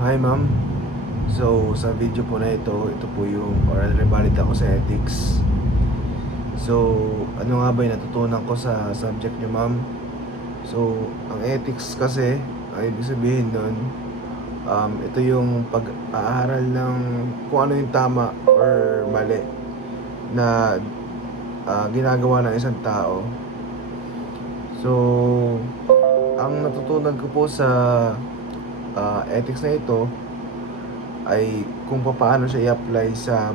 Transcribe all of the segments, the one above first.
Hi ma'am. So sa video po na ito po yung oral revalid ako sa ethics. So ano nga ba yung natutunan ko sa subject niyo ma'am? So ang ethics kasi, ang ibig sabihin nun, ito yung pag-aaral ng kung ano yung tama or mali na ginagawa ng isang tao. So ang natutunan ko po sa ethics na ito ay kung paano siya i-apply sa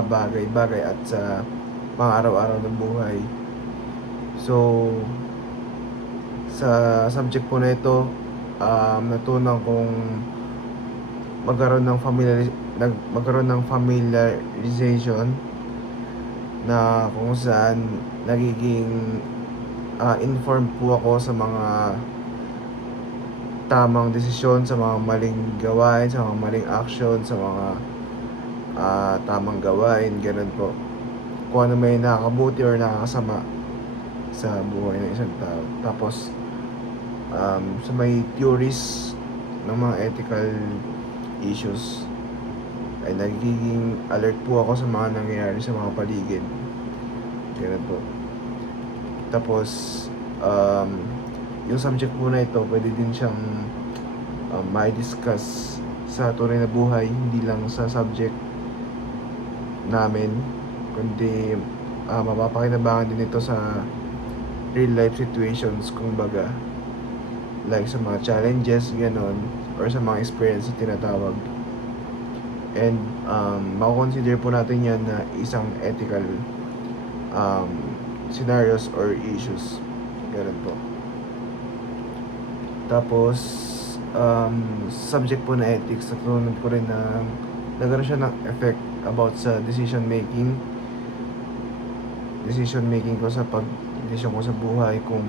bagay-bagay at sa mga araw-araw ng buhay. So, sa subject po na ito, natutunan kong magkaroon ng familiarization na kung saan nagiging informed po ako sa mga tamang desisyon, sa mga maling gawain, sa mga maling action, sa mga tamang gawain, ganun po. Kung ano may nakakabuti or nakakasama sa buhay ng isang tao. Tapos, sa may theories ng mga ethical issues, ay nagiging alert po ako sa mga nangyayari sa mga paligid. Ganun po. Tapos, yung subject po na ito, pwede din siyang may discuss sa tunay na buhay, hindi lang sa subject namin, kundi mapapakinabangan din ito sa real life situations, kumbaga like sa mga challenges, ganon, or sa mga experience na tinatawag. And mako-consider po natin yan na isang ethical scenarios or issues, ganon po. Tapos subject po na ethics, natutunan ko rin na nagkaroon siya ng effect about sa decision making ko sa pag-desisyon ko sa buhay, kung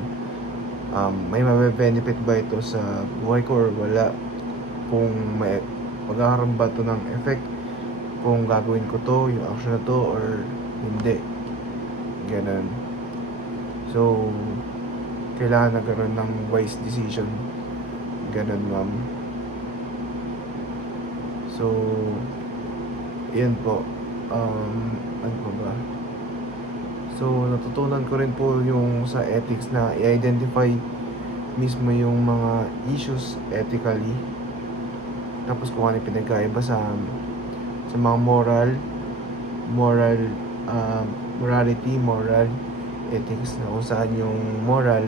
may mabe-benefit ba ito sa buhay ko or wala, kung may magkakaroon ba ito ng effect kung gagawin ko to, yung action na to, or hindi, ganun. So kailangan nagkaroon ng wise decision, ganun ma'am. So yun po. Ano pa ba? So natutunan ko rin po yung sa ethics na i-identify mismo yung mga issues ethically, tapos kung ano yung pinagkaiba sa mga morality, moral ethics, na kung saan yung moral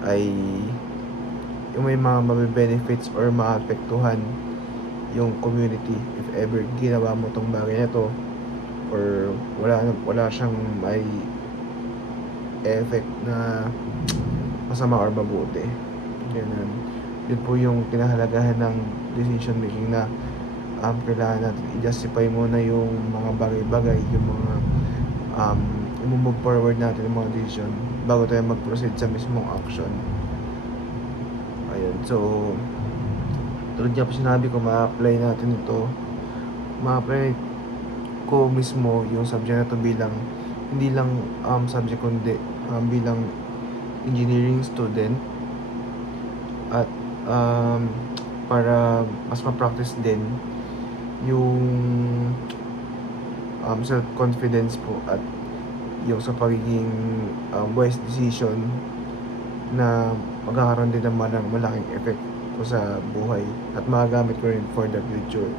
ay yung may mga mabe-benefits or maapektuhan yung community if ever ginawa mo tong bagay na to, or wala siyang may effect na masama or mabuti, ganun. Yun po yung kinahalagahan ng decision making, na kailangan natin i-justify muna yung mga bagay-bagay, yung mga i-move forward natin yung mga decision bago tayo mag-proceed sa mismong action. Ayun, so tulad nga po sinabi ko, ma-apply natin ito, ma-apply ko mismo yung subject na to bilang hindi lang subject, kundi bilang engineering student, at para mas ma-practice din yung self-confidence po, at yung sa pagiging wise decision na magkakaroon din naman ng malaking effect ko sa buhay at magagamit ko rin for the future.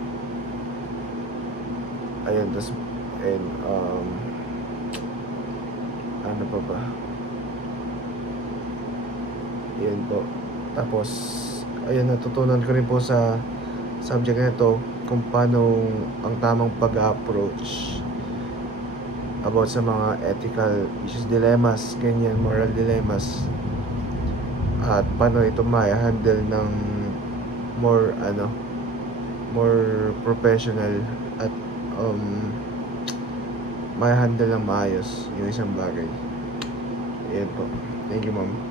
Ayun, and ano pa ba? Yan po. Tapos ayun, natutunan ko rin po sa subject na ito kung paano ang tamang pag-approach about sa mga ethical issues, dilemmas, ganyan, moral dilemmas, at paano ito ma-handle ng more professional, at ma-handle ng maayos yung isang bagay. Ayan po. Thank you ma'am.